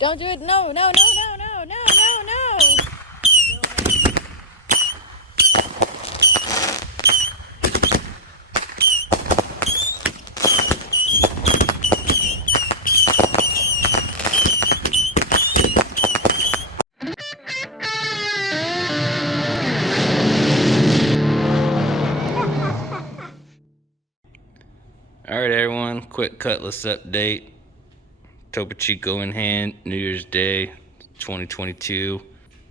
Don't do it. No, no, no, no, no, no, no, no. Alright everyone, quick Cutlass update. Topo Chico in hand, New Year's Day 2022.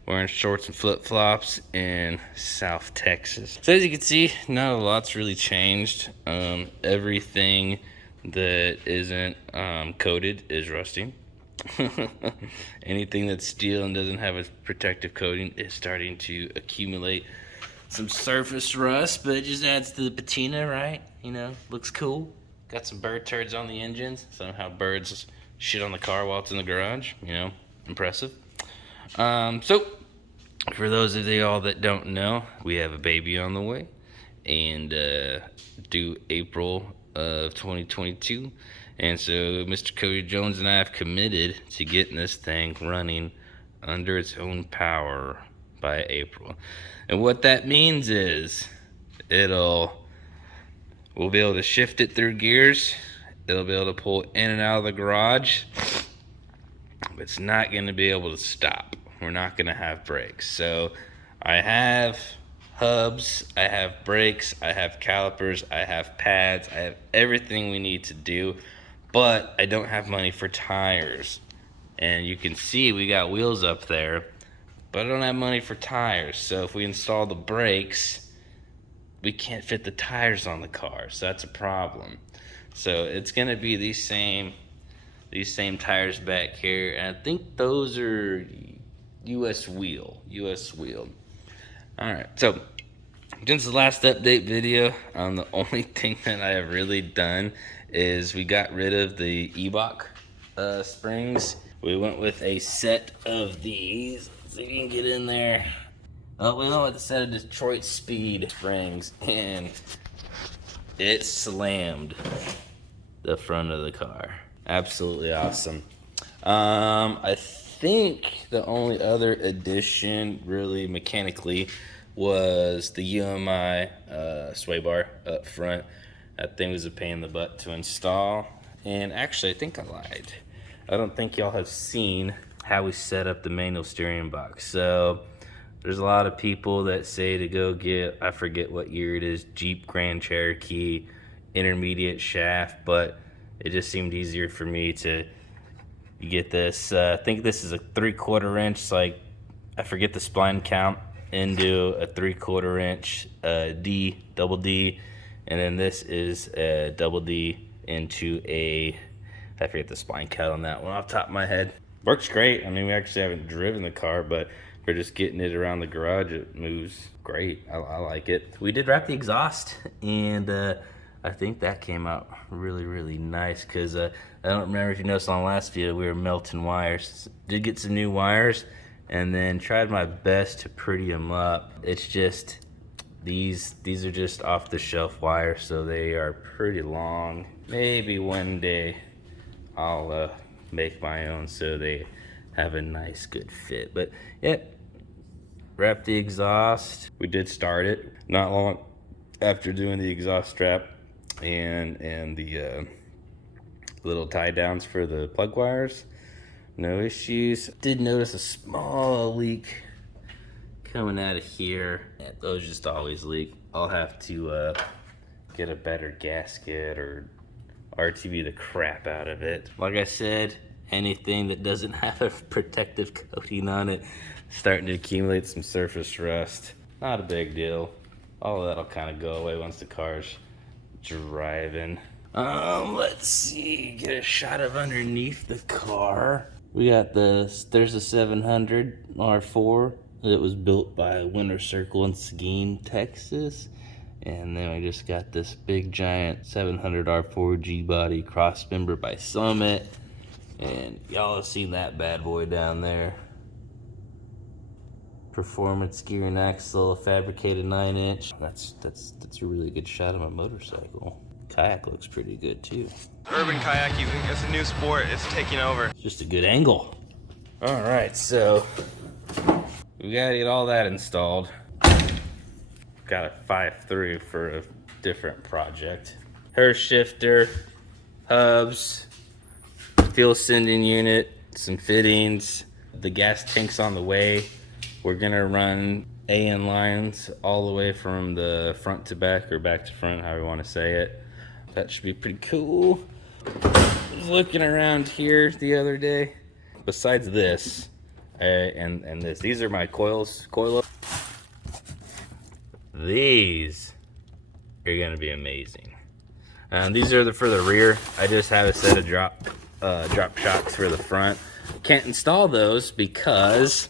Wearing shorts and flip-flops in South Texas. So as you can see, not a lot's really changed. Everything that isn't coated is rusting. Anything that's steel and doesn't have a protective coating is starting to accumulate some surface rust, but it just adds to the patina, right? You know, looks cool. Got some bird turds on the engines. Somehow birds shit on the car while it's in the garage. You know, impressive. So, for those of y'all that don't know, we have a baby on the way. And due April of 2022. And so Mr. Cody Jones and I have committed to getting this thing running under its own power by April. And what that means is we'll be able to shift it through gears. It'll be able to pull in and out of the garage, but it's not going to be able to stop. We're not going to have brakes. So I have hubs, I have brakes, I have calipers, I have pads, I have everything we need to do, but I don't have money for tires. And you can see we got wheels up there, but I don't have money for tires. So if we install the brakes, we can't fit the tires on the car, so that's a problem. So it's gonna be these same tires back here, and I think those are US wheel. All right, so since the last update video, the only thing that I have really done is we got rid of the E-Bach springs. We went with a set of these. Let's see if you can get in there. We went with a set of Detroit Speed springs, and it slammed the front of the car. Absolutely awesome. I think the only other addition, really mechanically, was the UMI sway bar up front. That thing was a pain in the butt to install. And actually, I think I lied. I don't think y'all have seen how we set up the manual steering box. So there's a lot of people that say to go get, I forget what year it is, Jeep Grand Cherokee intermediate shaft, but it just seemed easier for me to get this. I think this is a 3/4 inch, like I forget the spline count, into a 3/4 inch double D, and then this is a double D into a, I forget the spline count on that one off the top of my head. Works great. I mean, we actually haven't driven the car, but for just getting it around the garage, it moves great. I like it. We did wrap the exhaust, and I think that came out really, really nice, because I don't remember if you noticed on the last video, we were melting wires. Did get some new wires, and then tried my best to pretty them up. It's just, these are just off-the-shelf wires, so they are pretty long. Maybe one day I'll make my own so they have a nice, good fit. But yeah, wrap the exhaust. We did start it not long after doing the exhaust strap and the little tie downs for the plug wires. No issues. Did notice a small leak coming out of here. Yeah, those just always leak. I'll have to get a better gasket or RTV the crap out of it. Like I said, anything that doesn't have a protective coating on it starting to accumulate some surface rust. Not a big deal. All of that'll kind of go away once the car's driving. Let's see, get a shot of underneath the car. We got there's a 700 R4 that was built by Winter Circle in Seguin, Texas. And then we just got this big giant 700 R4 G-body cross member by Summit. And y'all have seen that bad boy down there. Performance gear and axle, fabricated 9-inch. That's a really good shot of my motorcycle. Kayak looks pretty good too. Urban kayaking, it's a new sport, it's taking over. Just a good angle. All right, so we gotta get all that installed. Got a 5.3 for a different project. Her shifter, hubs, fuel sending unit, some fittings. The gas tank's on the way. We're gonna run AN lines all the way from the front to back, or back to front, however you want to say it. That should be pretty cool. I was looking around here the other day. Besides this, and this, these are my coils. These are gonna be amazing. These are for the rear. I just have a set of drop shocks for the front. Can't install those because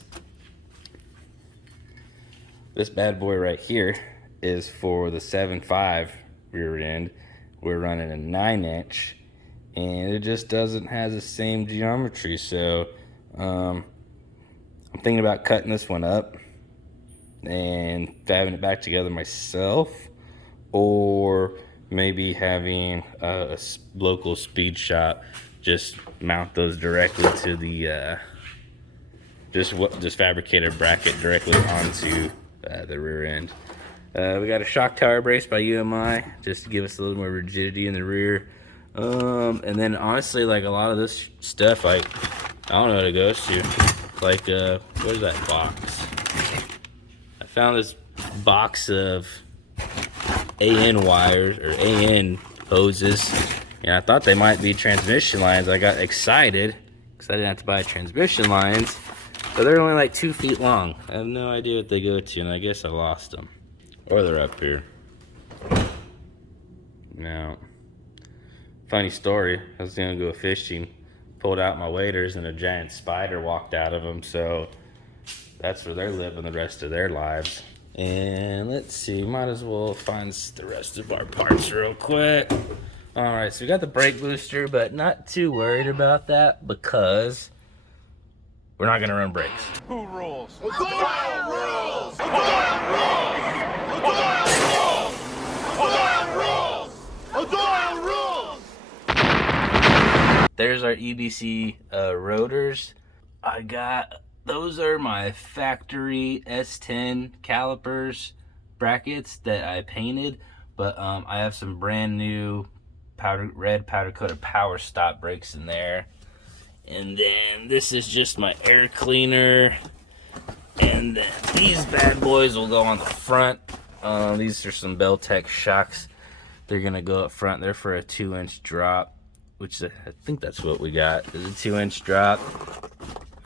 this bad boy right here is for the 7.5 rear end. We're running a 9-inch, and it just doesn't have the same geometry. So I'm thinking about cutting this one up and fabbing it back together myself, or maybe having a local speed shop just mount those directly to the just fabricate a bracket directly onto the rear end. We got a shock tower brace by UMI just to give us a little more rigidity in the rear. And then honestly, like a lot of this stuff, like I don't know what it goes to. Like what is that box? I found this box of AN wires or AN hoses, and I thought they might be transmission lines. I got excited because I didn't have to buy transmission lines, but they're only like 2 feet long. I have no idea what they go to, and I guess I lost them. Or they're up here. Now, funny story, I was gonna go fishing, pulled out my waders, and a giant spider walked out of them, so that's where they're living the rest of their lives. And let's see, might as well find the rest of our parts real quick. All right, so we got the brake booster, but not too worried about that because we're not gonna run brakes. Who rules? O'Doyle rules! O'Doyle rules! O'Doyle rules! O'Doyle rules! There's our EBC rotors. Those are my factory S10 calipers brackets that I painted, but I have some brand new red powder coated power stop brakes in there. And then this is just my air cleaner. And then these bad boys will go on the front. These are some Beltec shocks. They're gonna go up front. They're for a 2-inch drop, which I think that's what we got, is a 2-inch drop.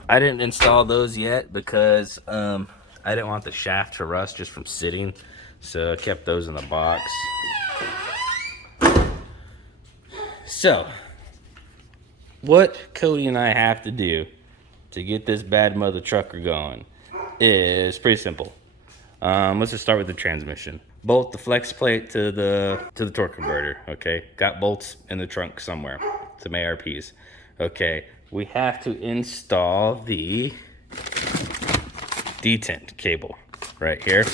I didn't install those yet because I didn't want the shaft to rust just from sitting, so I kept those in the box. So, what Cody and I have to do to get this bad mother trucker going is pretty simple. Let's just start with the transmission. Bolt the flex plate to the torque converter. Okay, got bolts in the trunk somewhere. Some ARPs. Okay, we have to install the detent cable right here.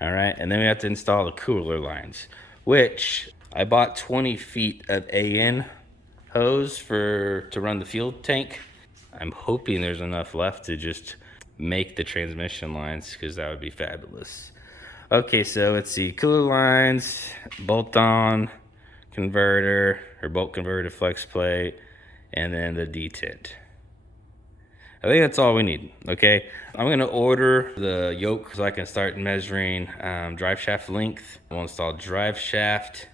All right, and then we have to install the cooler lines, which I bought 20 feet of AN hose to run the fuel tank. I'm hoping there's enough left to just make the transmission lines, because that would be fabulous. Okay, so let's see, cooler lines, bolt on converter or bolt converter flex plate, and then the detent. I think that's all we need. Okay, I'm gonna order the yoke so I can start measuring drive shaft length. We'll install drive shaft,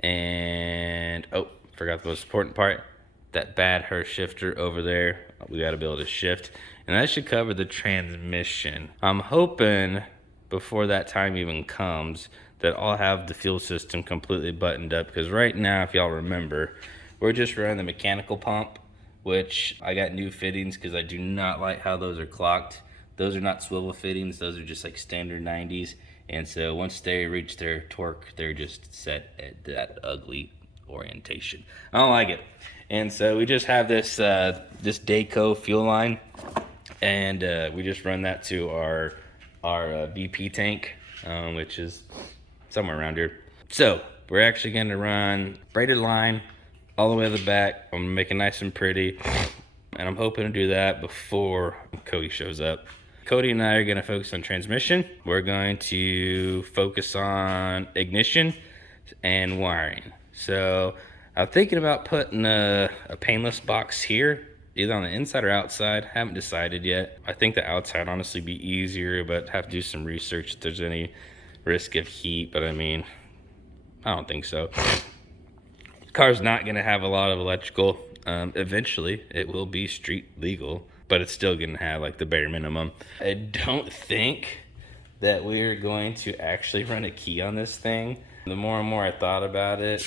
and oh, forgot the most important part, that bad her shifter over there. We got to be able to shift, and that should cover the transmission. I'm hoping before that time even comes that I'll have the fuel system completely buttoned up, because right now, if y'all remember, we're just running the mechanical pump, which I got new fittings because I do not like how those are clocked. Those are not swivel fittings, those are just like standard 90s, and so once they reach their torque, they're just set at that ugly orientation. I don't like it. And so we just have this Dayco fuel line, and we just run that to our BP tank, which is somewhere around here. So we're actually going to run braided line all the way to the back. I'm gonna make it nice and pretty. And I'm hoping to do that before Cody shows up. Cody and I are going to focus on transmission. We're going to focus on ignition and wiring. So I'm thinking about putting a painless box here, either on the inside or outside. Haven't decided yet. I think the outside honestly be easier, but have to do some research if there's any risk of heat. But I mean, I don't think so. The car's not going to have a lot of electrical. Eventually, it will be street legal, but it's still going to have like the bare minimum. I don't think that we're going to actually run a key on this thing. The more and more I thought about it,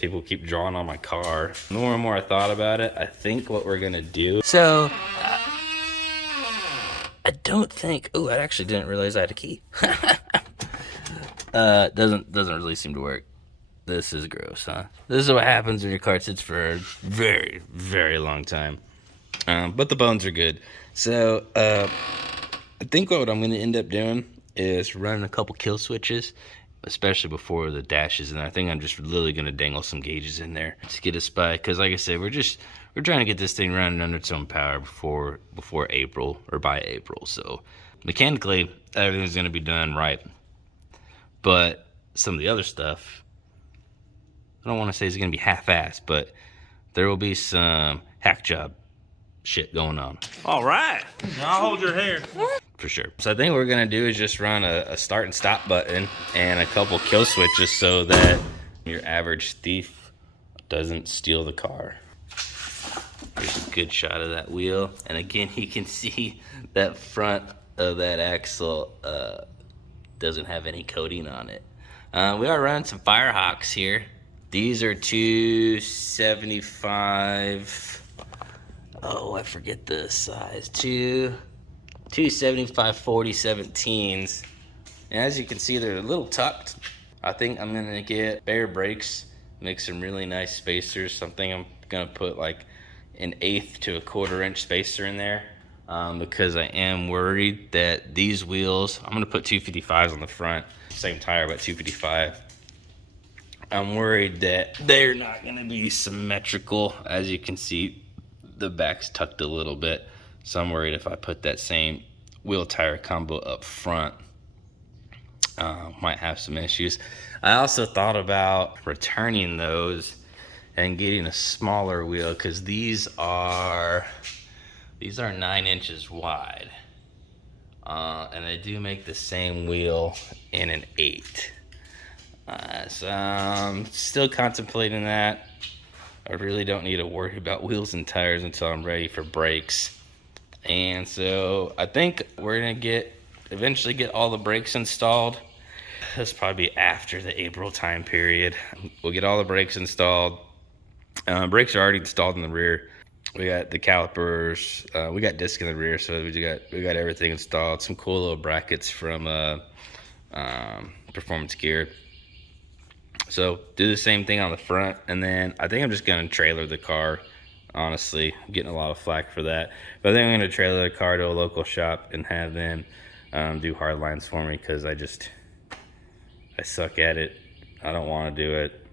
people keep drawing on my car. The more and more I thought about it, I think what we're going to do. So, I don't think. Oh, I actually didn't realize I had a key. Doesn't really seem to work. This is gross, huh? This is what happens when your car sits for a very, very long time. But the bones are good. So, I think what I'm going to end up doing is running a couple kill switches, especially before the dashes. And I think I'm just literally going to dangle some gauges in there to get a spike. Because like I said, we're trying to get this thing running under its own power before April or by April. So, mechanically, everything's going to be done right. But some of the other stuff, I don't want to say it's going to be half-assed, but there will be some hack job shit going on. All right. I'll hold your hand. For sure. So I think what we're going to do is just run a start and stop button and a couple kill switches so that your average thief doesn't steal the car. Here's a good shot of that wheel. And again, you can see that front of that axle doesn't have any coating on it. We are running some Firehawks here. These are 275. Oh, I forget the size. 275 40 17s. And as you can see, they're a little tucked. I think I'm gonna get bare brakes, make some really nice spacers. Something I'm gonna put like an 1/8 to a 1/4 inch spacer in there. Because I am worried that these wheels, I'm gonna put 255s on the front, same tire but 255. I'm worried that they're not gonna be symmetrical. As you can see, the back's tucked a little bit, so I'm worried if I put that same wheel tire combo up front, might have some issues. I also thought about returning those and getting a smaller wheel, because these are 9 inches wide, and they do make the same wheel in an 8. So I'm still contemplating that. I really don't need to worry about wheels and tires until I'm ready for brakes. And so I think we're gonna eventually get all the brakes installed. This will probably be after the April time period. We'll get all the brakes installed. Brakes are already installed in the rear. We got the calipers, we got disc in the rear, so we got everything installed. Some cool little brackets from Performance Gear. So do the same thing on the front, and then I think I'm just gonna trailer the car. Honestly, I'm getting a lot of flack for that, but I think I'm gonna trailer the car to a local shop and have them do hard lines for me, because I suck at it. I don't want to do it. I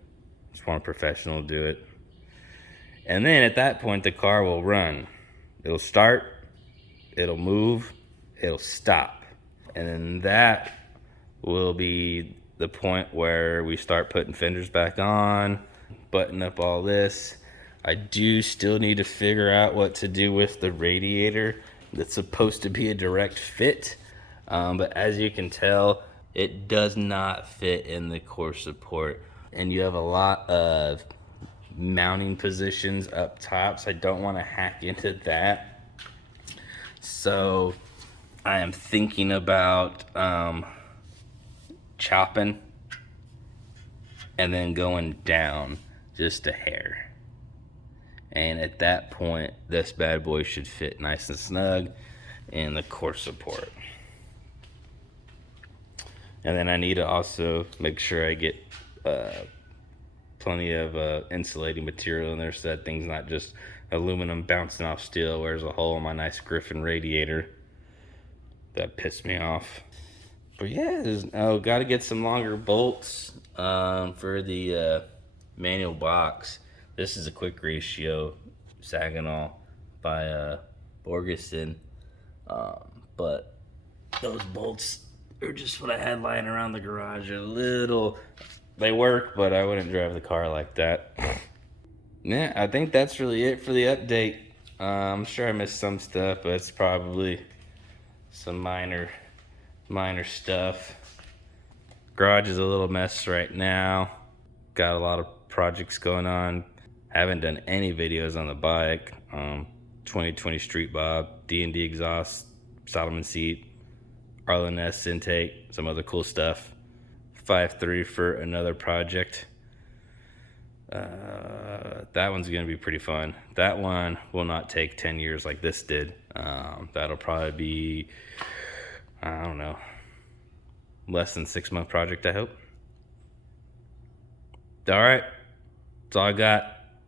just want a professional to do it. And then at that point, the car will run. It'll start, it'll move, it'll stop, and then that will be the point where we start putting fenders back on, button up all this. I do still need to figure out what to do with the radiator. That's supposed to be a direct fit, but as you can tell, it does not fit in the core support, and you have a lot of mounting positions up top, so I don't want to hack into that. So I am thinking about chopping and then going down just a hair, and at that point this bad boy should fit nice and snug in the core support. And then I need to also make sure I get plenty of insulating material in there, so that thing's not just aluminum bouncing off steel where there's a hole in my nice Griffin radiator. That pissed me off. But yeah, got to get some longer bolts for the manual box. This is a quick ratio Saginaw by Borgeson. But those bolts are just what I had lying around the garage. They work, but I wouldn't drive the car like that. Yeah, I think that's really it for the update. I'm sure I missed some stuff, but it's probably some minor stuff. Garage is a little mess right now. Got a lot of projects going on. Haven't done any videos on the bike. 2020 Street Bob, D&D exhaust, Solomon seat, Arlen S intake, some other cool stuff. 5.3 for another project. That one's gonna be pretty fun. That one will not take 10 years like this did. That'll probably be, I don't know, less than 6 month project, I hope. All right, that's all I got.